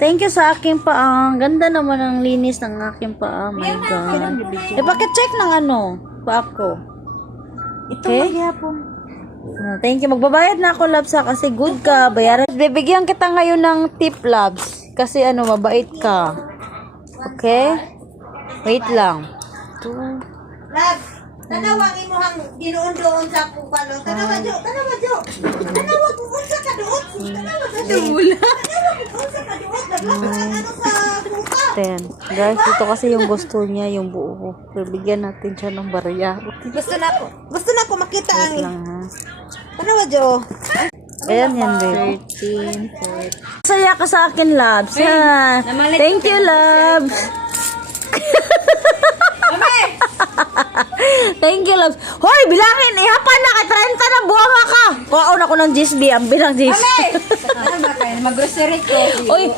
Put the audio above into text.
Thank you sa aking paa. Ang Ganda naman ang linis ng aking paa. My God. Eh, check ng ano? Paa ko. Ito Okay. maghapon. Ah, Thank you. Magbabayad na ako, Labs, ha, kasi good ka. Bayaran. Bibigyan kita ngayon ng tip, Labs. Kasi ano, mabait ka. Okay? Wait lang. Two. Lab, tanawagin mo hang ginoon doon sa kupalo. Tanawa jo, tanawa jo. Tanawa ko unsa ka doon. Tanawa doon. Tanawa ano. Ten. Guys, ito kasi yung gusto niya, yung buo ko. Pero bigyan natin siya ng barya. Gusto na ko. Gusto na ko makita ang Wait lang, ha? Tanawa jo. Ayan yan, babe. 13, 14. Saya ka sa akin, Labs. Ha? Thank you, Labs. Thank you, Labs. Hoy, bilangin. Ihapan na kay 30 na buwanga ka. Kuhaon ako ng GSB. Ang bilang GSB. Mag-grocery ko. Oy,